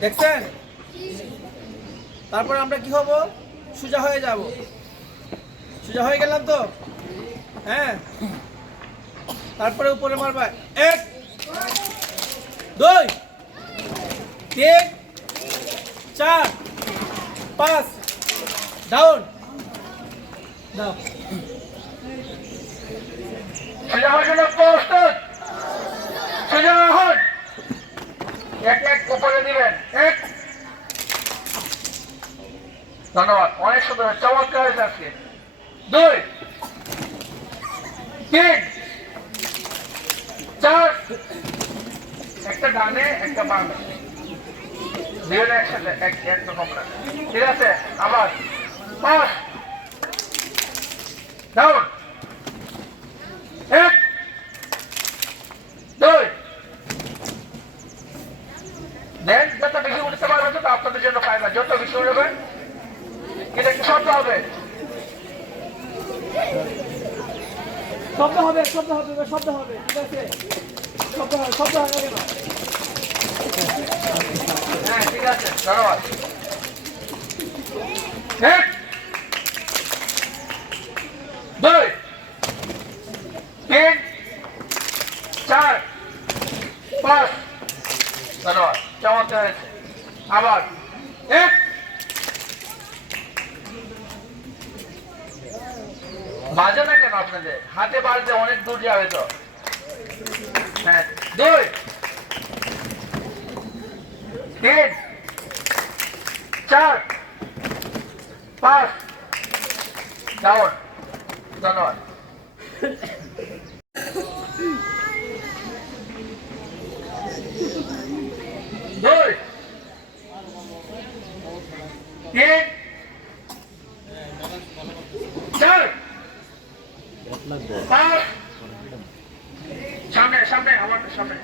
দেখছেন? তারপরে আমরা কি হব? সোজা হয়ে যাব। সোজা হয়ে গেলাম তো? হ্যাঁ? তারপরে উপরে মারবা। এক, দুই, তিন, চার, পাঁচ। ডাউন। দাও সোজা হওয়ার জন্য এক এক দিবেন, এক। ধন্যবাদ, অনেক সুন্দর দুই, তিন, চার। একটা ডানে, একটা এক না। ঠিক আছে, আবার পাঁচ। ডাউন এক দুই দেন যত বেশি উঠতে পারবে তত আপনাদের জন্য ফায়দা যত বেশি উঠবে এটা একটু শব্দ হবে শব্দ হবে শব্দ হবে শব্দ হবে ঠিক আছে? শব্দ হবে শব্দ হবে হ্যাঁ ঠিক আছে ধন্যবাদ। এক দুই তিন চার পাঁচ। ধন্যবাদ। চমৎকার হয়েছে। আবার। এক। বাজে না কেন আপনাদের? হাতে বাজতে অনেক দূর যাবে তো। হ্যাঁ দুই। তিন। চার। পাঁচ। ডাউন। ধন্যবাদ দুই তিন চার সামনে সামনে আমার সামনে।